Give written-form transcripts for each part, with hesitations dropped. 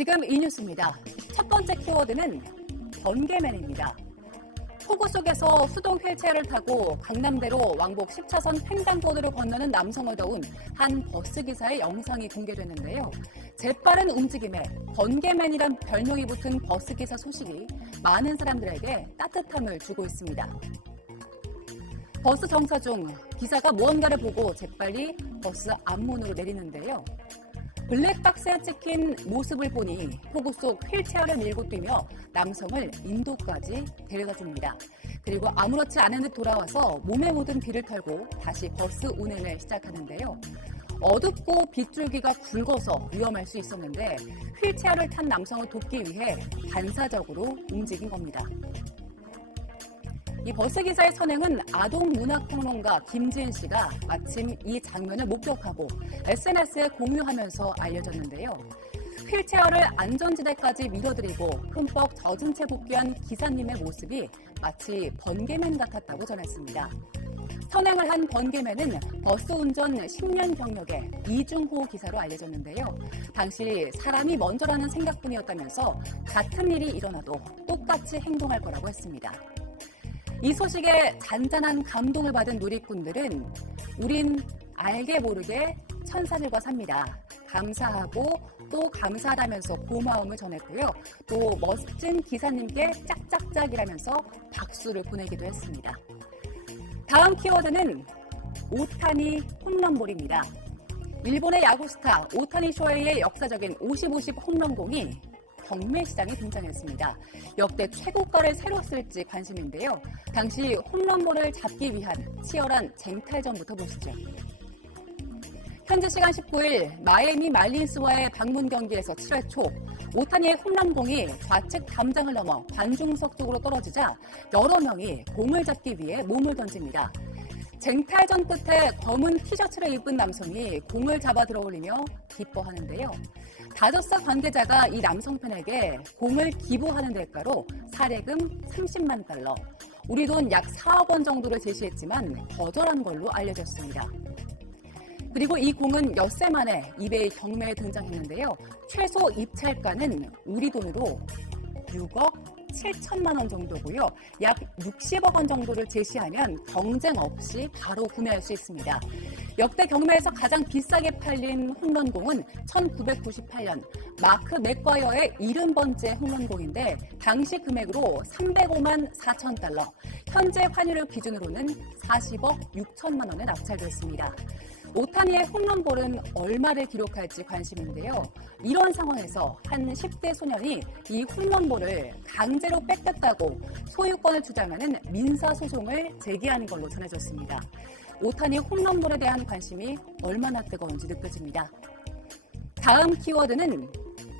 지금 이 뉴스입니다. 첫 번째 키워드는 번개맨입니다. 폭우 속에서 수동 휠체어를 타고 강남대로 왕복 10차선 횡단보도를 건너는 남성을 도운 한 버스기사의 영상이 공개됐는데요. 재빠른 움직임에 번개맨이란 별명이 붙은 버스기사 소식이 많은 사람들에게 따뜻함을 주고 있습니다. 버스 정차 중 기사가 무언가를 보고 재빨리 버스 앞문으로 내리는데요. 블랙박스에 찍힌 모습을 보니 폭우 속 휠체어를 밀고 뛰며 남성을 인도까지 데려다 줍니다. 그리고 아무렇지 않은 듯 돌아와서 몸에 묻은 비를 털고 다시 버스 운행을 시작하는데요. 어둡고 빗줄기가 굵어서 위험할 수 있었는데 휠체어를 탄 남성을 돕기 위해 반사적으로 움직인 겁니다. 이 버스기사의 선행은 아동문학평론가 김지은 씨가 마침 이 장면을 목격하고 SNS에 공유하면서 알려졌는데요. 휠체어를 안전지대까지 밀어드리고 흠뻑 젖은 채 복귀한 기사님의 모습이 마치 번개맨 같았다고 전했습니다. 선행을 한 번개맨은 버스 운전 10년 경력의 이중호 기사로 알려졌는데요. 당시 사람이 먼저라는 생각뿐이었다면서 같은 일이 일어나도 똑같이 행동할 거라고 했습니다. 이 소식에 잔잔한 감동을 받은 누리꾼들은 우린 알게 모르게 천사들과 삽니다. 감사하고 또 감사하다면서 고마움을 전했고요. 또 멋진 기사님께 짝짝짝이라면서 박수를 보내기도 했습니다. 다음 키워드는 오타니 홈런볼입니다. 일본의 야구 스타 오타니 쇼헤이의 역사적인 50-50 홈런공이 경매시장에 등장했습니다. 역대 최고가를 새로 쓸지 관심인데요. 당시 홈런볼을 잡기 위한 치열한 쟁탈전부터 보시죠. 현지 시간 19일 마이애미 말린스와의 방문 경기에서 7회 초 오타니의 홈런공이 좌측 담장을 넘어 관중석 쪽으로 떨어지자 여러 명이 공을 잡기 위해 몸을 던집니다. 쟁탈전 끝에 검은 티셔츠를 입은 남성이 공을 잡아 들어올리며 기뻐하는데요. 다저스 관계자가 이 남성 팬에게 공을 기부하는 대가로 사례금 30만 달러, 우리 돈 약 4억 원 정도를 제시했지만 거절한 걸로 알려졌습니다. 그리고 이 공은 엿새 만에 이베이 경매에 등장했는데요. 최소 입찰가는 우리 돈으로 6억 7천만 원 정도고요. 약 60억 원 정도를 제시하면 경쟁 없이 바로 구매할 수 있습니다. 역대 경매에서 가장 비싸게 팔린 홈런공은 1998년 마크 맥과이어의 70번째 홈런공인데 당시 금액으로 305만 4천 달러, 현재 환율을 기준으로는 40억 6천만 원에 낙찰됐습니다. 오타니의 홈런볼은 얼마를 기록할지 관심인데요. 이런 상황에서 한 10대 소년이 이 홈런볼을 강제로 뺏겼다고 소유권을 주장하는 민사소송을 제기하는 걸로 전해졌습니다. 오타니 홈런볼에 대한 관심이 얼마나 뜨거운지 느껴집니다. 다음 키워드는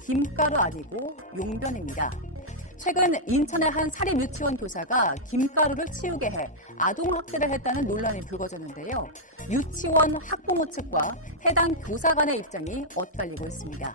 김가루 아니고 용변입니다. 최근 인천의 한 사립 유치원 교사가 김가루를 치우게 해 아동학대를 했다는 논란이 불거졌는데요. 유치원 학부모 측과 해당 교사 간의 입장이 엇갈리고 있습니다.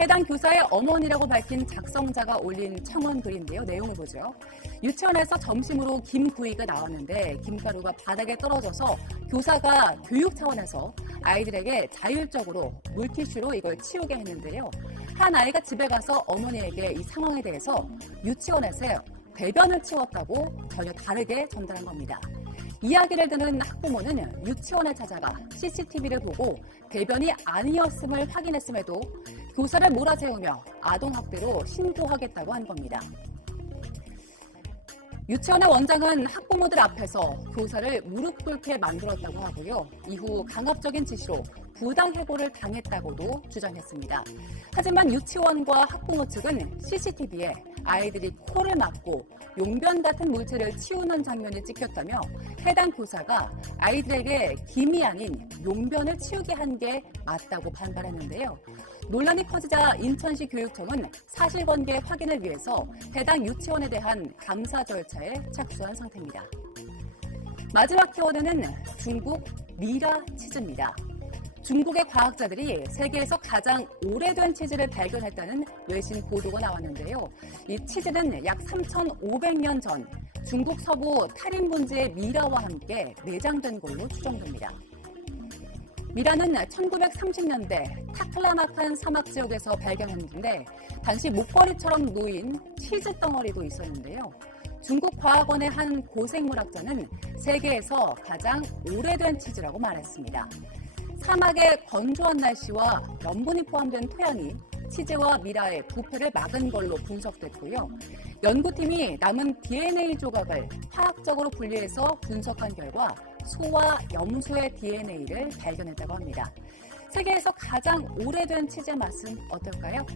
해당 교사의 어머니라고 밝힌 작성자가 올린 청원 글인데요. 내용을 보죠. 유치원에서 점심으로 김구이가 나왔는데 김가루가 바닥에 떨어져서 교사가 교육 차원에서 아이들에게 자율적으로 물티슈로 이걸 치우게 했는데요. 한 아이가 집에 가서 어머니에게 이 상황에 대해서 유치원에서 배변을 치웠다고 전혀 다르게 전달한 겁니다. 이야기를 듣는 학부모는 유치원에 찾아가 CCTV를 보고 배변이 아니었음을 확인했음에도 교사를 몰아세우며 아동학대로 신고하겠다고 한 겁니다. 유치원의 원장은 학부모들 앞에서 교사를 무릎 꿇게 만들었다고 하고요. 이후 강압적인 지시로 부당해고를 당했다고도 주장했습니다. 하지만 유치원과 학부모 측은 CCTV에 아이들이 코를 막고 용변 같은 물체를 치우는 장면이 찍혔다며 해당 교사가 아이들에게 김이 아닌 용변을 치우게 한 게 맞다고 반발했는데요. 논란이 커지자 인천시 교육청은 사실관계 확인을 위해서 해당 유치원에 대한 감사 절차에 착수한 상태입니다. 마지막 키워드는 중국 미라 치즈입니다. 중국의 과학자들이 세계에서 가장 오래된 치즈를 발견했다는 외신 보도가 나왔는데요. 이 치즈는 약 3,500년 전 중국 서부 타린분지의 미라와 함께 내장된 걸로 추정됩니다. 미라는 1930년대 타클라마칸 사막 지역에서 발견했는데 당시 목걸이처럼 놓인 치즈 덩어리도 있었는데요. 중국 과학원의 한 고생물학자는 세계에서 가장 오래된 치즈라고 말했습니다. 사막의 건조한 날씨와 염분이 포함된 토양이 치즈와 미라의 부패를 막은 걸로 분석됐고요. 연구팀이 남은 DNA 조각을 화학적으로 분리해서 분석한 결과 소와 염소의 DNA를 발견했다고 합니다. 세계에서 가장 오래된 치즈의 맛은 어떨까요?